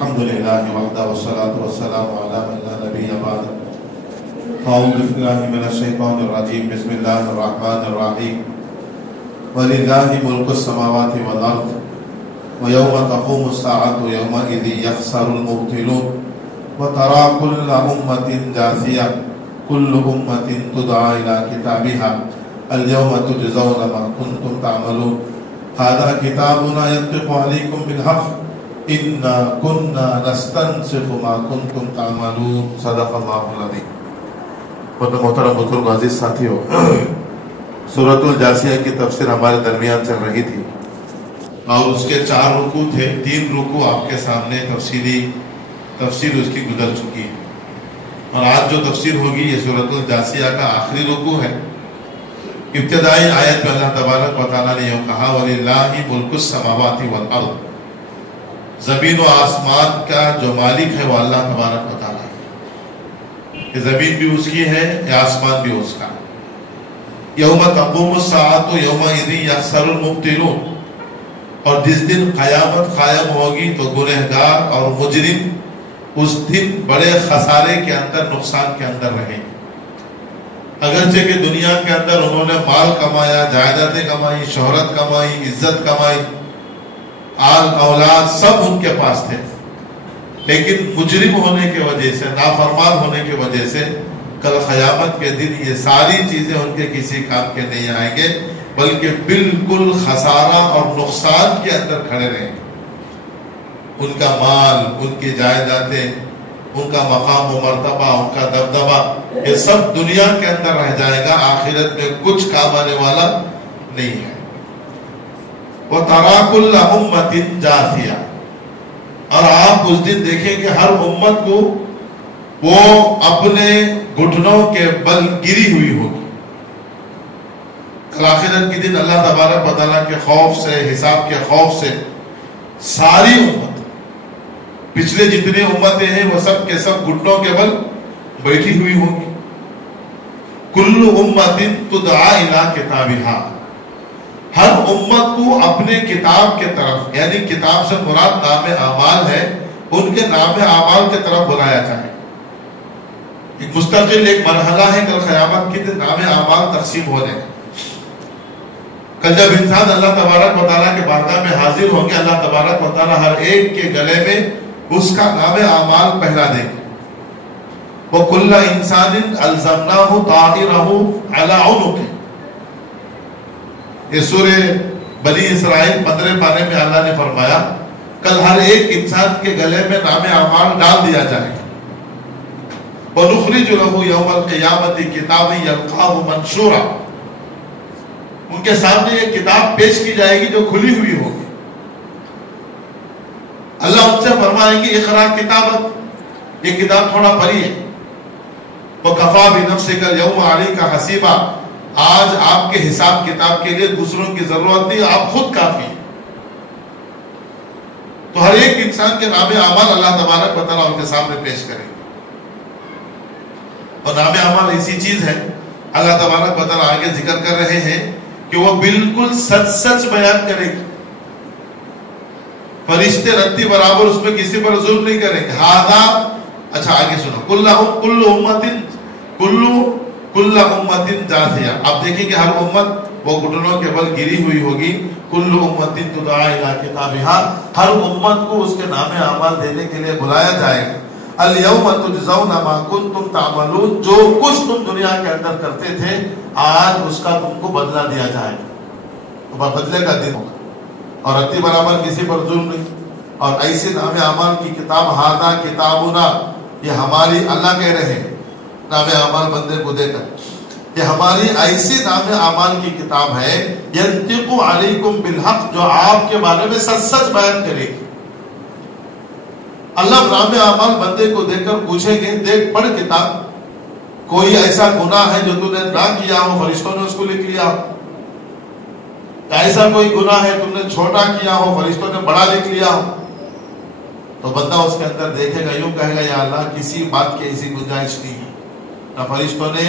الحمد لله وحده والصلاة والسلام على من لا نبي بعده. أعوذ بالله من الشيطان الرجيم. بسم الله الرحمن الرحيم. ولله ملك السماوات والأرض ويوم تقوم الساعة يومئذ يخسر المبطلون وترى كل أمة جاثية كل أمة تدعى إلى كتابها اليوم تجزون ما كنتم تعملون هذا كتابنا ينطق عليكم بالحق إنا كنا نستنسخ ما كنتم تعملون. صدق اللہ العظیم. محترم بزرگ عزیز ساتھیو، سورۃ الجاثیہ کی تفسیر ہمارے درمیان چل رہی تھی اور اس کے 4 رکوع تھے. 3 رکوع آپ کے سامنے تفسیر اس کی گزر چکی ہے اور آج جو تفسیر ہوگی یہ سورۃ الجاثیہ کا آخری رکوع ہے. ابتدائی آیت میں اللہ تبارک و تعالیٰ نے یوں کہا وَلِلَّهِ مُلْكُ السَّمَاوَاتِ وَالْأَرْضِ. زمین و آسمان کا جو مالک ہے وہ اللہ تبارک و تعالیٰ ہے. یہ زمین بھی اس کی ہے، یہ آسمان بھی اس کا. یوم تقوم الساعۃ یومئذ یخسر المبطلون. اور جس دن قیامت قائم ہوگی تو گنہگار اور مجرم اس دن بڑے خسارے کے اندر، نقصان کے اندر رہیں گے. اگرچہ کہ دنیا کے اندر انہوں نے مال کمایا، جائیدادیں کمائی، شہرت کمائی، عزت کمائی، آل اولاد سب ان کے پاس تھے، لیکن مجرم ہونے کی وجہ سے، نافرمان ہونے کی وجہ سے کل قیامت کے دن یہ ساری چیزیں ان کے کسی کام کے نہیں آئیں گے، بلکہ بالکل خسارہ اور نقصان کے اندر کھڑے رہیں گے. ان کا مال، ان کی جائیدادیں، ان کا مقام و مرتبہ، ان کا دبدبہ، یہ سب دنیا کے اندر رہ جائے گا، آخرت میں کچھ کام آنے والا نہیں ہے. وَتَرَى كُلَّ أُمَّةٍ جَاثِيَةٍ. اور آپ اس دن دیکھیں کہ ہر امت کو وہ اپنے گھٹنوں کے بل گری ہوئی ہوگی. آخرت کے دن اللہ تبارک و تعالیٰ کے خوف سے، حساب کے خوف سے ساری امت، پچھلے جتنے امتیں ہیں وہ سب کے سب گھٹنوں کے بل بیٹھی ہوئی ہوگی. کل امت تدعا الی کتابہا. ہر امت کو اپنے کتاب کے طرف، یعنی کتاب سے مراد نام اعمال ہے، ان کے نام اعمال کے طرف بلایا جائے. ایک مستقل ایک مرحلہ ہے کل قیامت کے دن نام اعمال تقسیم ہونے کا. کل جب انسان اللہ تبارک و تعالیٰ کے بارگاہ میں حاضر ہوں گے، اللہ تبارک و تعالیٰ ہر ایک کے گلے میں اس کا نام اعمال پہلا دیں گے. وَكُلَّ إِنسَانٍ أَلْزَمْنَاهُ طَائِرَهُ عَلَى عُنُقِهِ. یہ سورہ بنی اسرائیل 15 پارے میں اللہ نے فرمایا کل ہر ایک انسان کے گلے میں نام اعمال ڈال دیا جائے گا. وَنُخْرِجُ لَهُ يَوْمَ الْقِيَامَةِ كِتَابًا يَلْقَاهُ مَنشُورًا. ان کے سامنے ایک کتاب پیش کی جائے گی جو کھلی ہوئی ہوگی. اللہ ان سے فرمائیں گے اقرا کتابت، یہ کتاب تھوڑا پڑھی ہے. وَكَفَى بِنَفْسِكَ الْيَوْمَ عَلَيْكَ حَسِيبًا. آج آپ کے حساب کتاب کے لیے دوسروں کی ضرورت نہیں، آپ خود کافی ہیں. تو ہر ایک انسان کے نام اعمال اللہ تبارک و تعالیٰ ان کے سامنے پیش کریں گے. اور نام اعمال ایسی چیز ہے اللہ تبارک و تعالیٰ آگے ذکر کر رہے ہیں کہ وہ بالکل سچ سچ بیان کرے گی. فرشتے رتی برابر اس میں کسی پر ظلم نہیں کریں گے. ہاذا، اچھا آگے سنو، کل امت جاثیہ. آپ دیکھیں کہ ہر امت وہ گھٹنوں کے بل گری ہوئی ہوگی. کل امت تدعا الی کتابہا. ہر امت کو اس کے نام اعمال دینے کے لیے بلایا جائے گا. الیوم تجزون ما کنتم تعملون. جو کچھ تم دنیا کے اندر کرتے تھے آج اس کا تم کو بدلہ دیا جائے گا. تو بدلے کا دن ہوگا اور رتی برابر کسی پر ظلم نہیں. اور ایسے نام اعمال کی کتاب ہاذا کتابنا، یہ ہماری، اللہ کہہ رہے ہیں نام اعمال بندے کو دے کر، یہ ہماری ایسی نام اعمال کی کتاب ہے ینطق علیکم بالحق، جو آپ کے بارے میں سچ سچ بیان کرے گی. اللہ نام اعمال بندے کو دے کر پوچھیں گے دیکھ پڑھ کتاب، کوئی ایسا گناہ ہے جو تو نے نہ کیا ہو فرشتوں نے اس کو لکھ لیا ہو. ایسا کوئی گناہ ہے تم نے چھوٹا کیا ہو فرشتوں نے بڑا لکھ لیا ہو. تو بندہ اس کے اندر دیکھے گا، یوں کہے گا یا اللہ کسی بات کی ایسی گنجائش نہیں ہے، نہ فرشتوں نے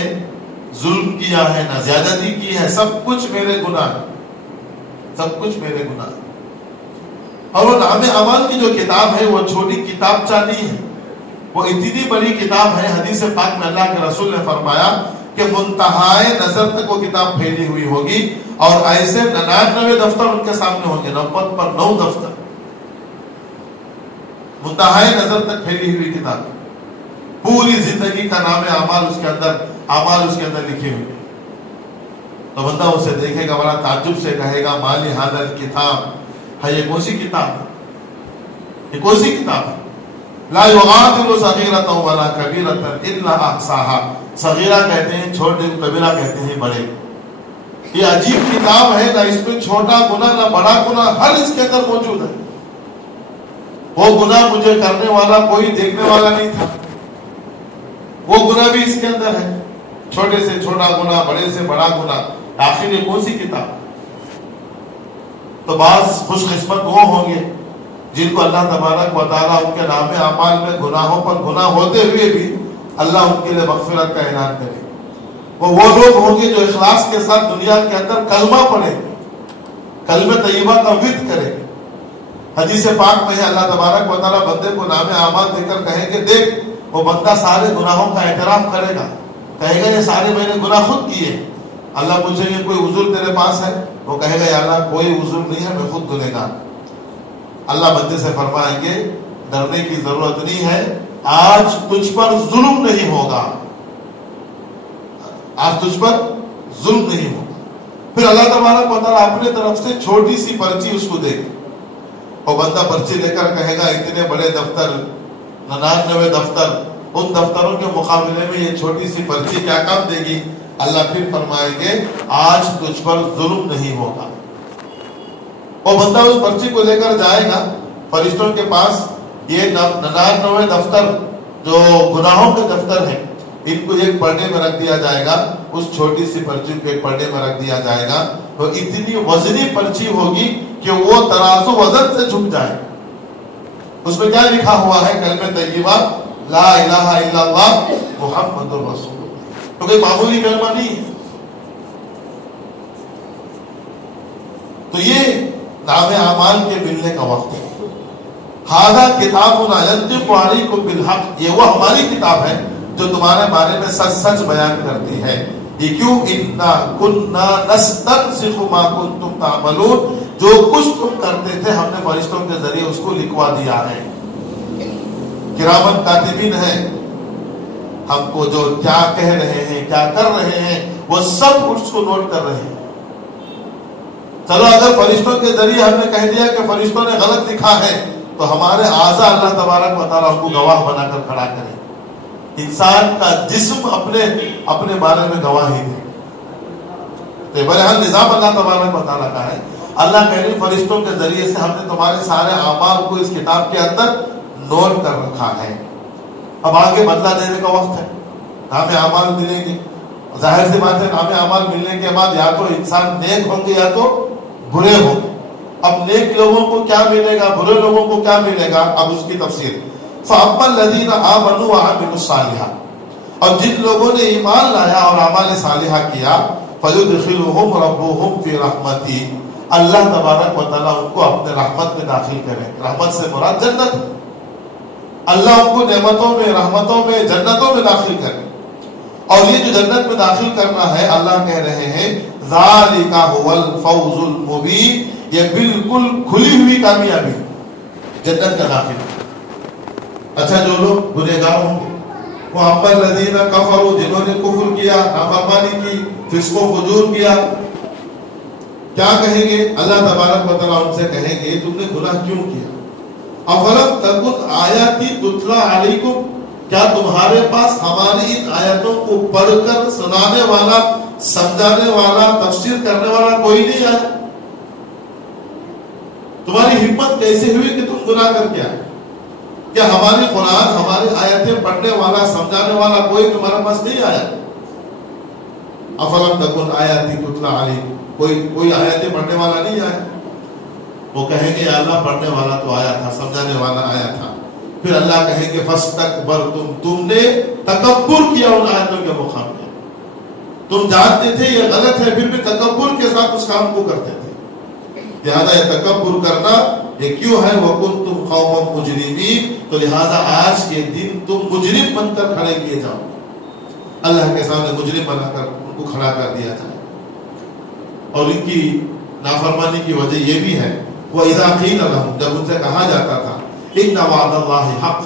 ظلم کیا ہے نہ زیادتی کی ہے، سب کچھ میرے گناہ، سب کچھ میرے گناہ. اور وہ نام اعمال کی جو کتاب ہے وہ چھوٹی کتابچہ نہیں ہے، وہ اتنی بڑی کتاب ہے۔ حدیث پاک میں اللہ کے رسول نے فرمایا کہ منتہائے نظر تک وہ کتاب پھیلی ہوئی ہوگی، اور ایسے 99 دفتر ان کے سامنے ہوں گے، 90 پر 9 دفتر، منتہائے نظر تک پھیلی ہوئی کتاب، پوری زندگی کا نام اعمال اس کے اندر لکھے ہوئے۔ تو بندہ اسے دیکھے گا، بڑا تعجب سے کہے گا مالی ھذا الکتاب، ہے یہ کون سی کتاب ہے، یہ کون سی کتاب ہے؟ لا یغادر صغیرۃ ولا کبیرۃ الا احصاها، صغیرہ کہتے ہیں چھوٹے، کبیرہ کہتے ہیں بڑے۔ یہ عجیب کتاب ہے، نہ اس میں چھوٹا گناہ نہ بڑا گناہ، ہر اس کے اندر موجود ہے۔ وہ گناہ مجھے کرنے والا کوئی دیکھنے والا نہیں تھا، وہ گناہ بھی اس کے اندر ہے، چھوٹے سے چھوٹا گناہ، بڑے سے بڑا گناہ۔ آخر یہ کون سی کتاب؟ تو بعض خوش قسمت وہ ہوں گے جن کو اللہ تبارک و تعالیٰ ان کے نام اعمال میں گناہوں پر گناہ ہوتے ہوئے بھی اللہ ان کے لیے مغفرت کا اعلان کرے۔ وہ لوگ ہوں گے جو اخلاص کے ساتھ دنیا کے اندر کلمہ پڑھے، کلمہ طیبہ کا ورد کرے۔ حدیث پاک میں ہے اللہ تبارک و تعالیٰ بندے کو نام اعمال دے کر کہیں گے دیکھ، وہ بندہ سارے گناہوں کا اعتراف کرے گا، کہے گا یہ سارے میں نے گناہ خود کیے۔ اللہ پوچھیں گے کوئی عذر تیرے پاس ہے؟ وہ کہے گا یا اللہ کوئی عذر نہیں ہے، میں خود گنہگار۔ اللہ بندے سے فرمائیں گے ڈرنے کی ضرورت نہیں ہے، آج تجھ پر ظلم نہیں ہوگا، آج تجھ پر ظلم نہیں ہوگا۔ پھر اللہ تبارک و تعالیٰ اپنے طرف سے چھوٹی سی پرچی اس کو دے گی، اور بندہ پرچی لے کر کہے گا اتنے بڑے دفتر، 99 دفتر، ان دفتروں کے مقابلے میں یہ چھوٹی سی پرچی کیا کام دے گی؟ اللہ پھر فرمائیں گے آج تجھ پر ظلم نہیں ہوگا۔ اور بندہ اس پرچی کو لے کر جائے گا فرشتوں کے پاس، یہ 99 دفتر جو گناہوں کے دفتر ہیں ان کو ایک پردے میں رکھ دیا جائے گا، اس چھوٹی سی پرچی کو ایک پردے میں رکھ دیا جائے گا، تو اتنی وزنی پرچی ہوگی کہ وہ ترازو وزن سے جھک جائے۔ اس میں کیا لکھا ہوا ہے؟ کلمہ طیبہ لا الہ الا اللہ محمد رسول اللہ، تو کوئی معمولی کلمہ نہیں ہے۔ تو یہ نام اعمال کے ملنے کا وقت ہے۔ ھذا کتابنا ینطق علیکم بالحق، یہ وہ ہماری کتاب ہے جو تمہارے بارے میں سچ سچ بیان کرتی ہے۔ یہ کیوں؟ انا کنا نستنسخ ما کنتم تعملون، جو کچھ تم کرتے تھے ہم نے فرشتوں کے ذریعے اس کو لکھوا دیا ہے۔ کرامن کاتبین ہیں، ہم کو جو کیا کہہ رہے ہیں، کیا کر رہے ہیں، وہ سب اس کو نوٹ کر رہے ہیں۔ چلو اگر فرشتوں کے ذریعے ہم نے کہہ دیا کہ فرشتوں نے غلط لکھا ہے، تو ہمارے اعضاء اللہ تبارک و تعالیٰ کو گواہ بنا کر کھڑا کرے۔ انسان کا جسم اپنے بارے میں گواہی دے۔ تو بہرحال نظام اللہ تبارک و تعالیٰ کا ہے۔ اللہ کہہ رہے فرشتوں کے ذریعے سے ہم نے تمہارے سارے اعمال کو اس کتاب کے اندر نوٹ کر رکھا ہے۔ اب آگے بدلہ دینے کا وقت ہے، نام اعمال ملیں گے۔ ظاہر سی بات ہے نام اعمال ملنے کے بعد یا تو انسان نیک ہوں گے یا تو برے ہوں گے۔ اب نیک لوگوں کو کیا ملے گا، برے لوگوں کو کیا ملے گا، اب اس کی تفسیر۔ فَأَمَّا الَّذِينَ آمَنُوا وَعَمِلُوا الصَّالِحَاتِ، اور جن لوگوں نے ایمان لایا اور اعمال صالحہ کیا، فَيُدْخِلُهُمْ رَبُّهُمْ فِي رَحْمَتِهِ، اللہ تبارک و تعالیٰ ان کو اپنے رحمت میں داخل کرے۔ رحمت سے مراد جنت، اللہ ان کو نعمتوں میں، رحمتوں میں، جنتوں میں داخل کرے۔ اور یہ جو جنت میں داخل کرنا ہے، اللہ کہہ رہے ہیں ذَلِكَ هُوَ الْفَوْزُ الْمُبِينُ، یہ بالکل کھلی ہوئی کامیابی جنت کا داخل۔ اچھا جو لوگ گنہگار ہوں گے، وہ اما الذین کفروا، جنہوں نے کفر کیا، نافرمانی کی، فسق و فجور کیا، کیا کہیں گے؟ اللہ تبارک و تعالیٰ ان سے کہیں گے تم نے گناہ کیوں کیا؟ افلم تکن آیاتی تتلی علیکم، کیا تمہارے پاس ہماری ان آیتوں کو پڑھ کر سنانے والا، سمجھانے والا، تفسیر کرنے والا کوئی نہیں آیا؟ تمہاری ہمت کیسے ہوئی کہ تم گناہ کر کے آئے؟ کیا ہماری قرآن، ہماری آیتیں پڑھنے والا، سمجھانے والا کوئی تمہارے پاس نہیں آیا؟ افلم تکن آیاتی تتلی علیکم، کوئی آیتیں پڑھنے والا نہیں آیا؟ وہ کہیں گے اللہ پڑھنے والا تو آیا تھا، سمجھانے والا آیا تھا۔ پھر اللہ کہیں گے فاستکبرتم، تم نے تکبر کیا ان آیتوں کے مقام میں، تم جانتے تھے یہ غلط ہے، پھر بھی تکبر کے ساتھ اس کام کو کرتے تھے۔ لہذا یہ تکبر کرنا یہ کیوں ہے؟ وَكُنْتُمْ قَوْمًا مُجْرِمِينَ، تو لہذا آج کے دن تم مجرم بن کر کھڑے کیے جاؤ، اللہ کے سامنے مجرم بنا کر ان کو کھڑا کر دیا جائے۔ اور ان کی نافرمانی کی وجہ یہ بھی ہے، وَإِذَا قِيلَ لَهُمْ، جب ان سے کہا جاتا تھا إِنَّ وَعْدَ اللَّهِ حَقٌّ،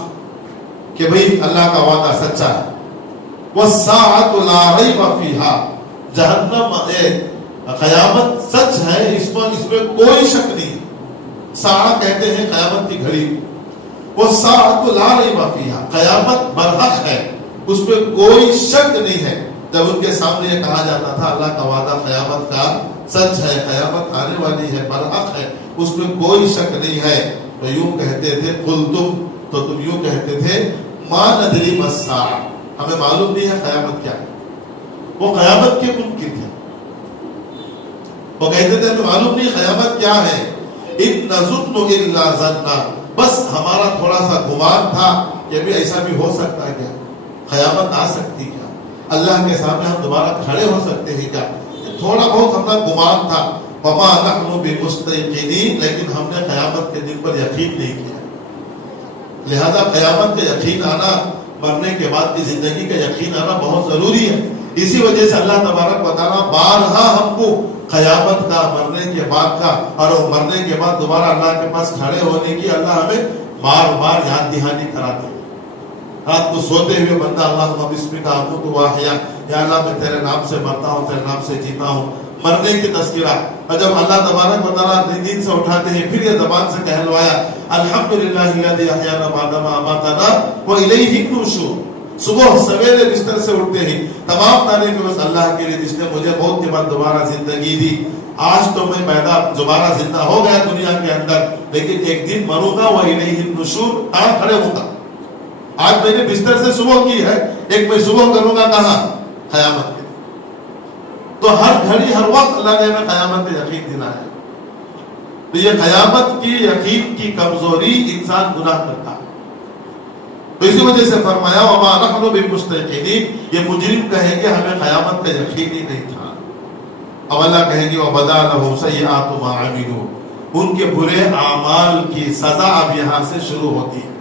کہ بھئی اللہ کا وعدہ سچا ہے، وَالسَّاعَةُ لَا رَيْبَ فِيهَا، جہنم قیامت سچ ہے، اس میں کوئی شک نہیں۔ ساعہ کہتے ہیں قیامت کی گھڑی، وَالسَّاعَةُ لَا رَيْبَ فِيهَا، قیامت برحق ہے، اس میں کوئی شک نہیں ہے۔ جب ان کے سامنے یہ کہا جاتا تھا اللہ کا وعدہ قیامت کا سچ ہے، قیامت آنے والی ہے، برحق ہے، اس میں کوئی شک نہیں ہے، تو یوں کہتے تھے قُلْتُمْ، تو تم یوں کہتے تھے مَا نَدْرِي مَا السَّاعَةُ، ہمیں معلوم نہیں ہے قیامت کیا ہے۔ وہ قیامت کے منکر تھے، وہ کہتے تھے ہمیں معلوم نہیں قیامت کیا ہے، إِن نَظُنُّ إِلَّا ظَنًّا، بس ہمارا تھوڑا سا گمان تھا کہ بھی ایسا بھی ہو سکتا ہے کیا، قیامت آ سکتی کیا، اللہ کے سامنے ہم دوبارہ کھڑے ہو سکتے ہیں کیا، تھوڑا بہت ہمارا گمان تھا۔ وَمَا نَحْنُ بِمُسْتَيْقِنِينَ، لیکن ہم نے قیامت کے دن پر یقین نہیں کیا۔ لہذا قیامت کا یقین آنا، مرنے کے بعد کی زندگی کا یقین آنا بہت ضروری ہے۔ اسی وجہ سے اللہ تبارک و تعالیٰ بارہا ہم کو قیامت کا، مرنے کے بعد کا، اور مرنے کے بعد دوبارہ اللہ کے پاس کھڑے ہونے کی اللہ ہمیں بار بار یاد دہانی کراتے ہیں۔ رات کو سوتے ہوئے بندہ اللہم بسمک اموت واحیا، یا اللہ میں تیرے نام سے مرتا ہوں، تیرے نام سے جیتا ہوں، مرنے کی تذکرہ۔ اور جب اللہ تبارک و تعالیٰ نیند سے اٹھاتے ہیں پھر یہ زبان سے کہلوایا الحمدللہ الذی احیانا بعد ما اماتنا والیہ النشور، صبح سویرے بستر سے اٹھتے ہی تمام تعریف بس اللہ کے لیے جس نے مجھے موت کے بعد دوبارہ زندگی دی۔ آج تو میں پیدا دوبارہ زندہ ہو گیا دنیا کے اندر، لیکن ایک دن مروں گا، والیہ النشور، کہاں کھڑے ہوں گا۔ آج میں نے بستر سے صبح کی ہے، ایک میں صبح کروں گا کہاں، قیامت کے۔ تو ہر گھڑی ہر وقت اللہ نے ہمیں قیامت کا یقین دلایا ہے۔ تو یہ قیامت کی یقین کی کمزوری انسان گناہ کرتا ہے۔ تو اسی وجہ سے فرمایا وَمَا نَحْنُ بِمُسْتَيْقِنِينَ، یہ مجرم کہیں گے ہمیں قیامت کا یقین ہی نہیں تھا۔ اب اللہ کہیں گے وَبَدَا لَهُمْ سَيِّئَاتُ مَا عَمِلُوا، ان کے برے اعمال کی سزا اب یہاں سے شروع ہوتی ہے۔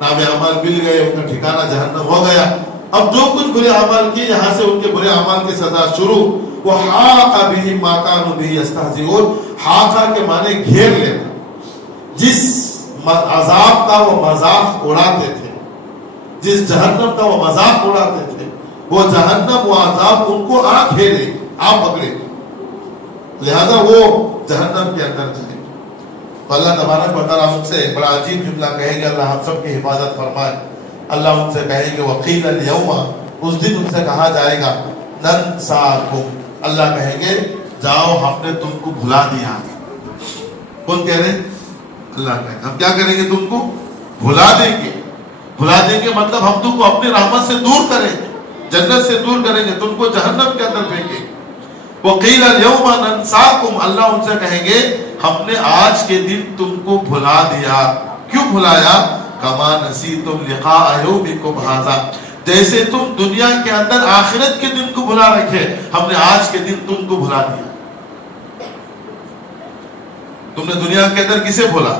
نام اعمال مل گئے، ان کا ٹھکانہ جہنم ہو گیا، اب جو کچھ برے اعمال کیے یہاں سے ان کے برے اعمال کی سزا شروع۔ وَحَاقَ بِهِم مَا كَانُوا بِهِ يَسْتَهْزِئُونَ، حاقہ کے معنی گھیر لینا، جس عذاب کا وہ مذاق اڑاتے تھے، جس جہنم کا وہ مذاق اڑاتے تھے، وہ جہنم، وہ عذاب ان کو آ گھیرے، آ پکڑے، لہذا وہ جہنم کے اندر جائیں۔ تو اللہ تبارک و تعالیٰ ان سے ایک بڑا عجیب جملہ کہیں گے، اللہ ہم سب کی حفاظت فرمائے۔ اللہ ان سے کہیں گے وَقِيلَ الْيَوْمَ، اس دن ان سے کہا جائے گا نَنْسَاكُمْ، اللہ کہیں گے جاؤ ہم نے تم کو بھلا دیا۔ کون کہہ رہے؟ اللہ کہیں گے ہم کیا کریں گے، تم کو بھلا دیں گے۔ بھلا دیں گے مطلب ہم تم کو اپنی رحمت سے دور کریں گے، جنت سے دور کریں گے، تم کو جہنم کے اندر پھینکیں گے۔ وَقِيلَ الْيَوْمَ نَنْسَاكُمْ، اللہ ان سے کہیں گے ہم نے آج کے دن تم کو بھلا دیا۔ کیوں بھلایا؟ کما نسیتم لقاء یومکم ھذا، جیسے تم دنیا کے اندر آخرت کے دن کو بھلا رکھے، ہم نے آج کے دن تم کو بھلا دیا۔ تم نے دنیا کے اندر کسے بھولا؟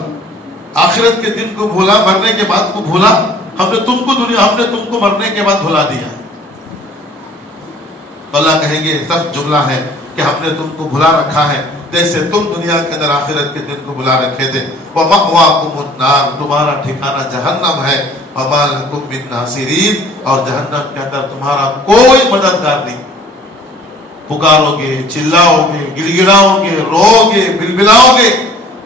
آخرت کے دن کو بھولا، مرنے کے بعد کو بھولا، ہم نے تم کو مرنے کے بعد بھلا دیا۔ اللہ کہیں گے سخت جملہ ہے کہ ہم نے تم کو بھلا رکھا ہے جیسے تم دنیا کے اندر آخرت کے دن کو بھلا رکھے تھے۔ وَمَأْوَاكُمُ النَّارُ، تمہارا ٹھکانہ جہنم ہے۔ وَمَا لَكُمْ مِن نَاصِرِينَ، اور جہنم کے اندر تمہارا کوئی مددگار نہیں۔ پکارو گے، چلاؤ گے، گڑگڑاؤ گے، رو گے، بلبلاؤ گے،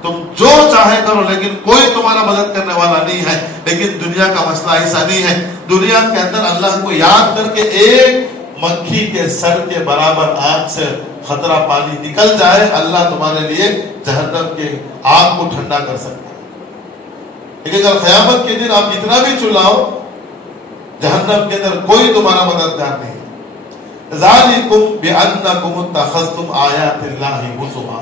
تم جو چاہے کرو، لیکن کوئی تمہارا مدد کرنے والا نہیں ہے۔ لیکن دنیا کا مسئلہ ایسا نہیں ہے۔ دنیا کے اندر اللہ کو یاد کر کے ایک مکھی کے سر کے برابر آگ سے خطرہ پانی نکل جائے، اللہ تمہارے لیے جہنم کے آگ کو ٹھنڈا کر سکتا ہے۔ لیکن اگر قیامت کے دن آپ جتنا بھی چلاؤ، جہنم کے اندر کوئی تمہارا مددگار نہیں۔ ذالکم بأنکم اتخذتم آیات اللہ ہزوا،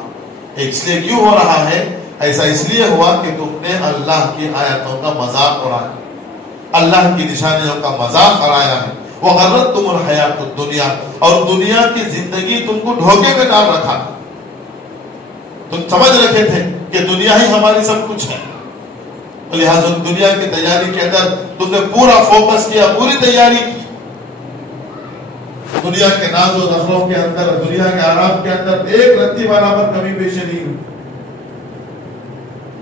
اس لیے کیوں ہو رہا ہے ایسا؟ اس لیے ہوا کہ تم نے اللہ کی آیتوں کا مذاق اڑایا، اللہ کی نشانیوں کا مذاق اڑایا ہے۔ وغرتکم الحیات الدنیا، اور دنیا کی زندگی تم کو دھوکے میں ڈال رکھا۔ تم سمجھ رکھے تھے کہ دنیا ہی ہماری سب کچھ ہے، لہٰذا دنیا کی تیاری کے اندر تم نے پورا فوکس کیا، پوری تیاری کی، دنیا کے ناز و نخروں کے اندر، دنیا کے آرام کے اندر ایک رتی برابر کمی بیشی نہیں ہوئی،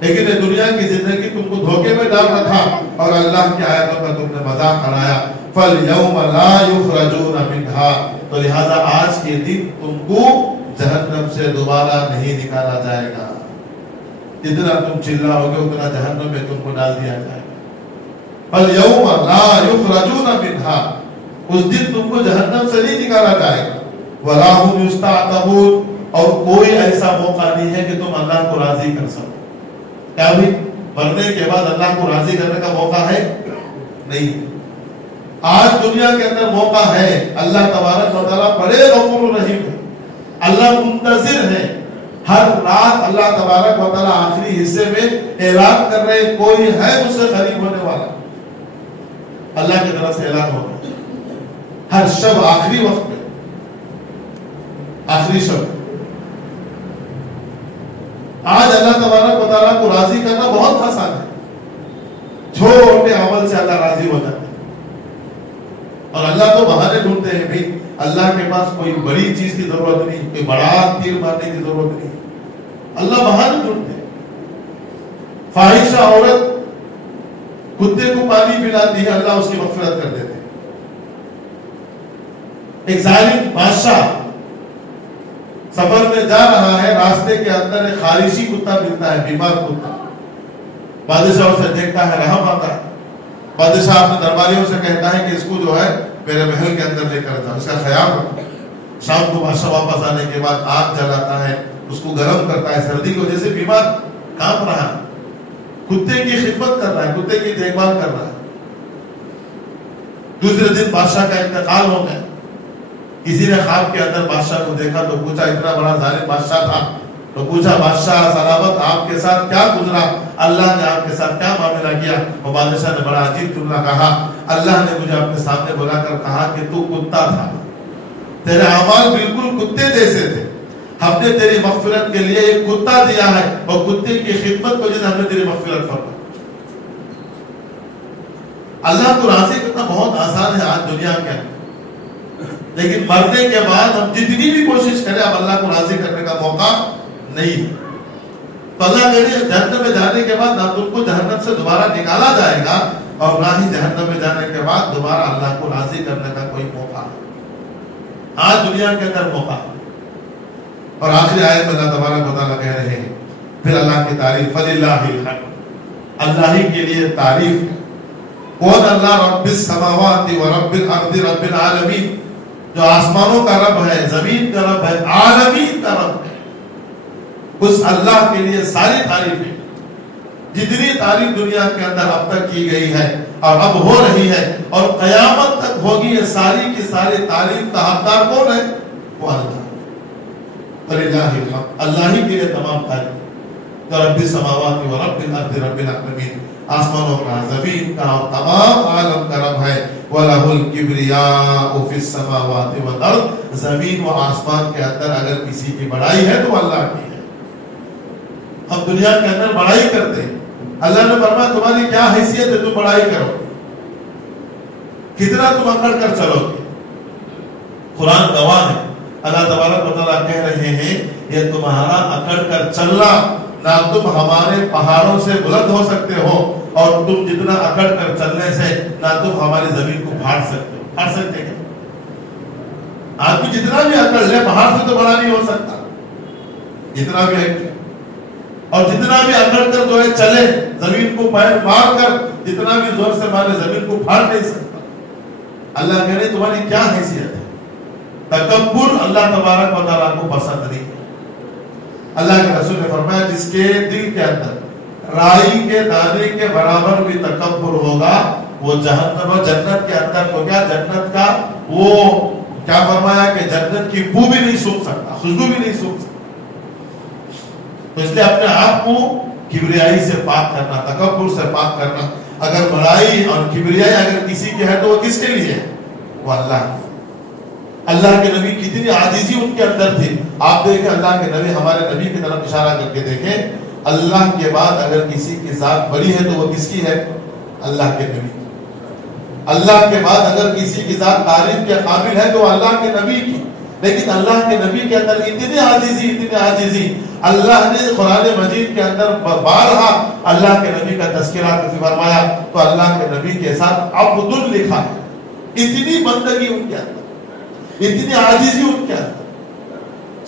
لیکن یہ دنیا کی زندگی تم کو دھوکے میں ڈال رکھا اور اللہ کی آیتوں کا تم نے مذاق اڑایا۔ فَالْيَوْمَ لَا يُخْرَجُونَ مِنْهَا، تو لہذا آج کے دن تم کو جہنم سے دوبارہ نہیں نکالا جائے گا، جتنا تم چلاؤ گے اتنا جہنم میں تم کو ڈال دیا جائے گا۔ فَالْيَوْمَ لَا يُخْرَجُونَ مِنْهَا، اس دن تم کو جہنم سے نہیں نکالا جائے گا۔ وَلَا هُمْ يُسْتَعْتَبُونَ، اور کوئی ایسا موقع نہیں ہے کہ تم اللہ کو راضی کر سکو۔ کیا بھی مرنے کے بعد اللہ کو راضی کرنے کا موقع ہے؟ نہیں۔ آج دنیا کے اندر موقع ہے، اللہ تبارک و تعالیٰ بڑے غفور رحیم ہے، اللہ منتظر ہے، ہر رات اللہ تبارک و تعالیٰ آخری حصے میں اعلان کر رہے ہیں کوئی ہے مجھ سے قریب ہونے والا، اللہ کی طرف سے اعلان ہوگا ہر شب آخری وقت میں، آخری شب۔ آج اللہ تبارک و تعالیٰ کو راضی کرنا بہت آسان ہے، چھوٹے عمل سے اللہ راضی ہو جاتا ہے، اور اللہ تو بہانے ڈھونڈتے ہیں، بھائی اللہ کے پاس کوئی بڑی چیز کی ضرورت نہیں، کوئی بڑا تیر مارنے کی ضرورت نہیں، اللہ بہانے ڈھونڈتے ہیں۔ فاحشہ عورت کتے کو پانی پلاتی ہے، اللہ اس کی مغفرت کر دیتے ہیں۔ ایک ظالم بادشاہ سفر میں جا رہا ہے، راستے کے اندر ایک خارشی کتا ملتا ہے، بیمار کتا، بادشاہ اسے دیکھتا ہے، رحم آتا ہے، بادشاہ اپنے درباریوں سے کہتا ہے کہ اس کو جو ہے میرے محل کے اندر لے کر جاؤ، اس کا خیال رکھو۔ شام کو بادشاہ واپس آنے کے بعد آگ جلاتا ہے، اس کو گرم کرتا ہے، سردی کی وجہ سے بیمار کانپ رہا ہے، کتے کی خدمت کر رہا ہے، کتے کی دیکھ بھال کر رہا ہے۔ دوسرے دن بادشاہ کا انتقال ہو گیا، کسی نے خواب کے اندر بادشاہ کو دیکھا تو پوچھا، اتنا بڑا ظالم بادشاہ تھا، تو پوچھا بادشاہ سلامت آپ کے ساتھ کیا گزرا، اللہ نے آپ کے ساتھ کیا معاملہ کیا؟ وہ بادشاہ نے بڑا عجیب جملہ کہا، اللہ نے مجھے اپنے سامنے بلا کر کہا کہ تو کتا تھا، تیرے اعمال بالکل کتے جیسے تھے، ہم نے تیری مغفرت کے لیے ایک کتا دیا ہے، اور کتے کی خدمت کی وجہ سے ہم نے تیری مغفرت فرمائی۔ اللہ کو راضی کرنا بہت آسان ہے آج دنیا کے اندر، لیکن مرنے کے بعد ہم جتنی بھی کوشش کریں اب اللہ کو راضی کرنے کا موقع نہیں۔ تو اللہ کہتے ہیں جہنم میں جانے کے بعد نہ تم کو جہنم سے دوبارہ نکالا جائے گا، اور نہ ہی جہنم میں جانے کے بعد دوبارہ اللہ کو راضی کرنے کا کوئی موقع ہے۔ آج دنیا کے اندر موقع ہے۔ اور آخری آیت میں اللہ تبارک و تعالیٰ کہہ رہے ہیں پھر اللہ کی تعریف، فَلِلَّهِ الْحَمْدُ، اللہ ہی کے لیے تعریف ہے۔ کون؟ اللہ رب السماوات ورب الارض رب العالمین، جو آسمانوں کا رب ہے، زمین کا رب ہے، عالمین کا رب ہے، اس اللہ کے لیے ساری تعریف ہے۔ جتنی تعریف دنیا کے اندر اب تک کی گئی ہے اور اب ہو رہی ہے اور قیامت تک ہوگی، یہ ساری کی ساری تعریف کا حقدار کون ہے؟ وہ اللہ۔ اللہ ہی کے لیے تمام تعریف، رب السماوات ورب الارض رب العالمین، آسمانوں کا، زمین کا اور تمام عالم کا رب ہے۔ وَلَهُ الْكِبْرِيَاءُ فِي السَّمَاوَاتِ وَالْأَرْضِ، زمین و آسمان کے اندر اگر کسی کی بڑائی ہے تو اللہ کی ہے۔ ہم دنیا کے اندر بڑائی کرتے ہیں، اللہ نے فرمایا تمہاری کیا حیثیت ہے تم بڑائی کرو، کتنا تم اکڑ کر چلو گے۔ قرآن گواہ ہے، اللہ تبارک و تعالیٰ کہہ رہے ہیں یہ تمہارا اکڑ کر چلنا، نہ تم ہمارے پہاڑوں سے بلند ہو سکتے ہو، اور تم جتنا اکڑ کر چلنے سے نہ تم ہماری زمین کو پھاڑ سکتے ہو۔ پھاڑ سکتے ہیں؟ آدمی جتنا بھی اکڑ لے پہاڑ سے تو بڑا نہیں ہو سکتا، جتنا بھی ہے، اور جتنا بھی اکڑ کر جو ہے چلے زمین کو پیر مار کر جتنا بھی زور سے مارے زمین کو پھاڑ نہیں سکتا۔ اللہ کہہ رہے تمہاری کیا حیثیت ہے؟ تکبر اللہ تبارک و تعالیٰ کو پسند نہیں ہے۔ اللہ کے رسول نے فرمایا جس کے دل کے اندر رائی کے دانے کے برابر بھی تکبر ہوگا وہ جہنم و جنت کے اندر کو کیا، جنت کا وہ کیا فرمایا کہ جنت کی بو بھی نہیں سونگھ سکتا، خوشبو بھی نہیں سونگھ سکتا۔ تو اس لیے اپنے آپ کو کبریائی سے پاک کرنا، تکبر سے پاک کرنا۔ اگر بڑائی اور کبریائی اگر کسی کی ہے تو وہ کس کے لیے ہے؟ وہ اللہ کی۔ اللہ کے نبی کتنی عاجزی ان کے اندر تھی، آپ دیکھیں اللہ کے نبی، ہمارے نبی کی طرف اشارہ کر کے دیکھیں، اللہ کے بعد اگر کسی کی ذات بڑی ہے تو وہ کس کی ہے؟ اللہ کے نبی کی۔ اللہ کے بعد اگر کسی کی ذات تعریف کے قابل ہے تو اللہ کے نبی کی۔ لیکن اللہ کے نبی کے اندر اتنی عاجزی اللہ نے قرآن مجید کے اندر بارہا اللہ کے نبی کا تذکرہ فرمایا تو اللہ کے نبی کے ساتھ عبد لکھا ہے۔ اتنی بندگی ان کے اندر، اتنی عاجزی ان کے اندر۔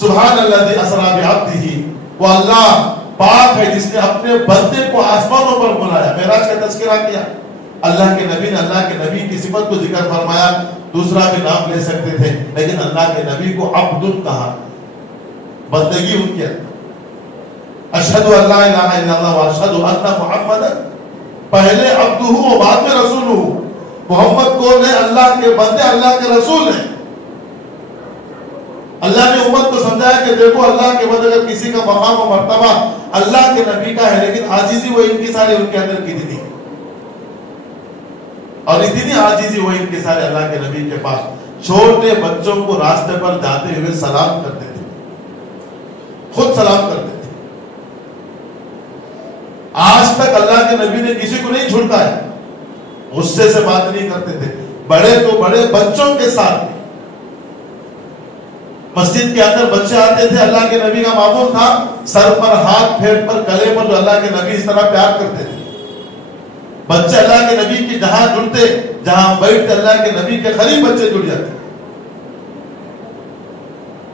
سبحان الذی اسری بعبدہ، وہ اللہ پاک ہے جس نے اپنے بندے کو آسمانوں پر بلایا، معراج کا تذکرہ کیا۔ اللہ کے نبی نے اللہ کے نبی کی صفت کو ذکر فرمایا، دوسرا بھی نام لے سکتے تھے لیکن اللہ کے نبی کو عبد کہا، بندگی ان کے اندر۔ اشہد ان لا الہ الا اللہ واشہد ان محمد، پہلے عبدہ و بعد میں رسولہ۔ محمد کون ہے؟ اللہ کے بندے، اللہ کے رسول ہیں۔ اللہ نے امت کو سمجھایا کہ دیکھو اللہ کے بعد اگر کسی کا مقام و مرتبہ اللہ کے نبی کا ہے، لیکن عاجزی وہ ان کی ساری ان کے اندر کی تھی، اور اتنی عاجزی وہ ان کے سارے اللہ کے نبی کے پاس چھوٹے بچوں کو راستے پر جاتے ہوئے سلام کرتے تھے، خود سلام کرتے تھے۔ آج تک اللہ کے نبی نے کسی کو نہیں جھڑکایا، غصے سے بات نہیں کرتے تھے، بڑے تو بڑے بچوں کے ساتھ۔ مسجد کے اندر بچے آتے تھے، اللہ کے نبی کا معمول تھا سر پر ہاتھ پھیر پر گلے پر جو اللہ کے نبی اس طرح پیار کرتے تھے۔ بچے اللہ کے نبی کی جہاں جڑتے، جہاں بیٹھتے اللہ کے نبی کے قریب بچے جڑ جاتے۔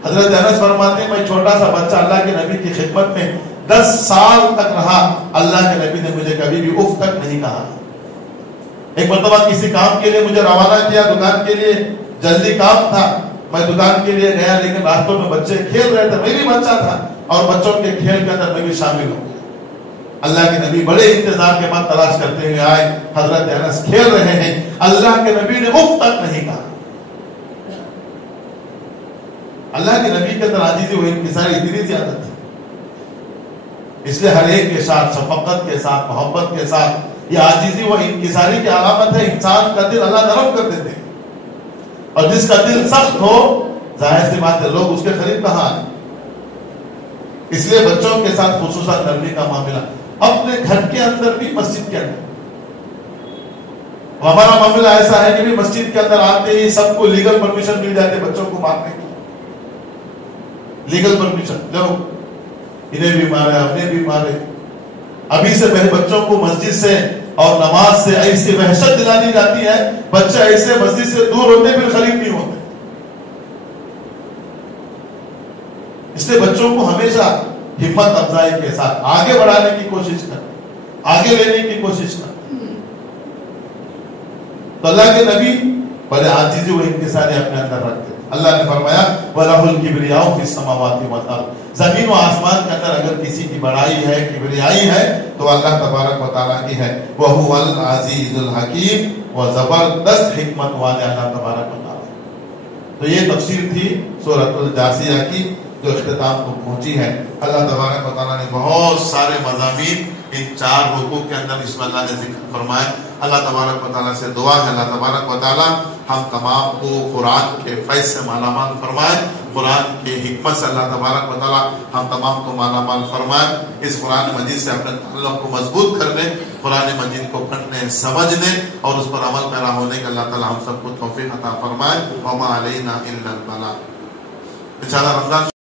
حضرت انس فرماتے ہیں میں چھوٹا سا بچہ اللہ کے نبی کی خدمت میں 10 سال تک رہا، اللہ کے نبی نے مجھے کبھی بھی اف تک نہیں کہا۔ ایک مرتبہ کسی کام کے لیے مجھے روانہ کیا، دکان کے لیے جلدی کام تھا، میں دکان کے لیے گیا لیکن راستوں میں بچے کھیل رہے تھے، میں بھی بچہ تھا اور بچوں کے کھیل کے اندر میں بھی شامل ہوں۔ اللہ کے نبی بڑے انتظار کے بعد تلاش کرتے ہوئے آئے، حضرت انس کھیل رہے ہیں، اللہ کے نبی نے اف تک نہیں کہا۔ اللہ کے نبی کے اندر عاجزی و انکساری اتنی زیادہ تھی، اس لیے ہر ایک کے ساتھ شفقت کے ساتھ محبت کے ساتھ، یہ عاجزی و انکساری کی علامت ہے۔ انسان کا دل اللہ نرم کر دیتے، اور جس کا دل سخت ہو ظاہر سی بات ہے لوگ اس کے قریب کہاں آئیں۔ اس لیے بچوں کے ساتھ خصوصاً نرمی کا معاملہ، اپنے گھر کے اندر بھی مسجد کے اندر۔ ہمارا معاملہ ایسا ہے کہ بھی مسجد کے اندر آتے ہی سب کو لیگل پرمیشن مل جاتے بچوں کو مارنے کی، لیگل پرمیشن، لو انہیں بھی مارے انہیں بھی مارے۔ ابھی سے بچوں کو مسجد سے اور نماز سے ایسی وحشت دلانی جاتی ہے، بچے ایسے مسجد سے دور ہوتے پھر قریب نہیں ہوتے۔ اس لیے بچوں کو ہمیشہ ہمت افزائی کے ساتھ آگے بڑھانے کی کوشش کر، آگے لینے کی کوشش کر۔ تو اللہ کے نبی بڑے عاجزی و انکساری اپنے اندر رکھتے۔ اللہ نے فرمایا وَلَهُ الْكِبْرِيَاءُ فِي السَّمَاوَاتِ وَالْأَرْضِ، زمین و آسمان کے اندر اگر کسی کی بڑائی ہے، کبریائی ہے تو اللہ تبارک و تعالیٰ کی ہے۔ وَهُوَ الْعَزِيزُ الْحَكِيمُ، وہ زبردست حکمت والے اللہ تبارک و تعالیٰ۔ تو یہ تفسیر تھی سورۃ الجاثیہ کی جو اختتام کو پہنچی ہے۔ اللہ تبارک و تعالیٰ نے بہت سارے مضامین ان 4 رکوع کے اندر اس میں اللہ نے ذکر فرمائے۔ اللہ تبارک و تعالیٰ سے دعا ہے اللہ تبارک و تعالیٰ ہم تمام کو قرآن کے فیض سے مالا مال فرمائے، قرآن کے حکمت سے اللہ تبارک و تعالیٰ ہم تمام کو مالا مال فرمائے۔ اس قرآن مجید سے اپنے تعلق کو مضبوط کرنے، قرآن مجید کو پڑھنے سمجھنے اور اس پر عمل پیرا ہونے کا اللہ تعالیٰ ہم سب کو توفیق عطا فرمائے۔ وما علینا الا البلاغ۔ انشاءاللہ رمضان